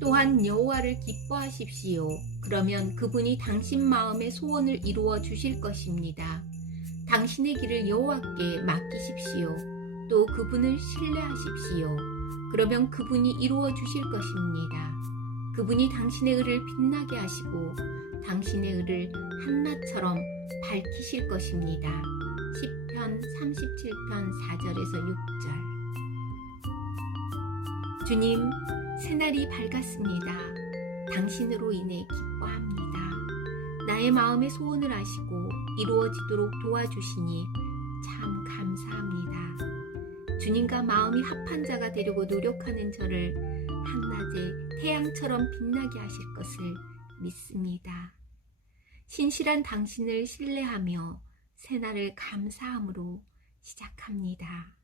또한 여호와를 기뻐하십시오. 그러면 그분이 당신 마음의 소원을 이루어 주실 것입니다. 당신의 길을 여호와께 맡기십시오. 또 그분을 신뢰하십시오. 그러면 그분이 이루어 주실 것입니다. 그분이 당신의 의를 빛나게 하시고 당신의 의를 한낮처럼 밝히실 것입니다. 10편 37편 4절에서 6절 주님, 새날이 밝았습니다. 당신으로 인해 기뻐합니다. 나의 마음의 소원을 아시고 이루어지도록 도와주시니 참 감사합니다. 주님과 마음이 합한 자가 되려고 노력하는 저를 한낮에 태양처럼 빛나게 하실 것을 믿습니다. 신실한 당신을 신뢰하며 새날을 감사함으로 시작합니다.